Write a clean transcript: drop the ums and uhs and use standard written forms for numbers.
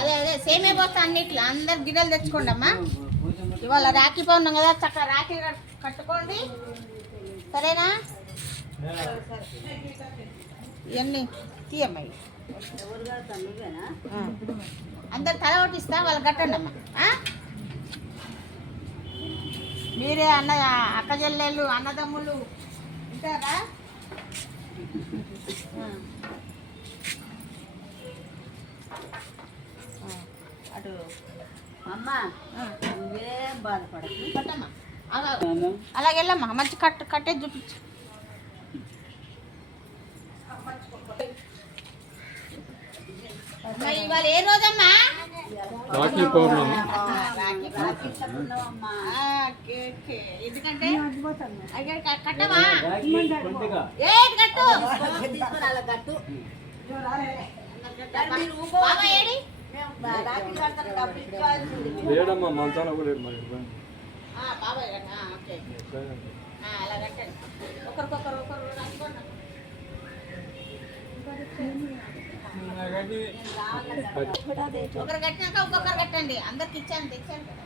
అదే అదే సేమే పోతా అన్నిట్లో అందరు గిన్నెలు తెచ్చుకోండి అమ్మా. ఇవాళ రాఖీ పౌర్ణం కదా, చక్కగా రాఖీ కట్టుకోండి సరేనా. ఇవన్నీ తీయమ్మాయి అందరు తల ఒకటిస్తా వాళ్ళు కట్టండి అమ్మా. మీరే అక్క చెల్లెళ్ళు అన్నదమ్ములు ఉంటారా? అటు అమ్మా నువ్వేం బాధపడకు కట్టమ్మా. అలాగే వెళ్ళమ్మా మంచి కట్టేది చూపించు. ఇవాళ ఏ రోజమ్మా? రాఖీ పౌర్ణమి. ఎందుకంటే కట్టమా కట్టు బాబా ఏడి లేడమ్మా మంచాన కూడా బాబాయ్ ఓకే అలా కట్టండి. ఒకరికొకరు రాసుకోండి. ఒకరు కట్టినాక ఒక్కొక్కరు కట్టండి. అందరికి ఇచ్చాను తెచ్చాను కదా.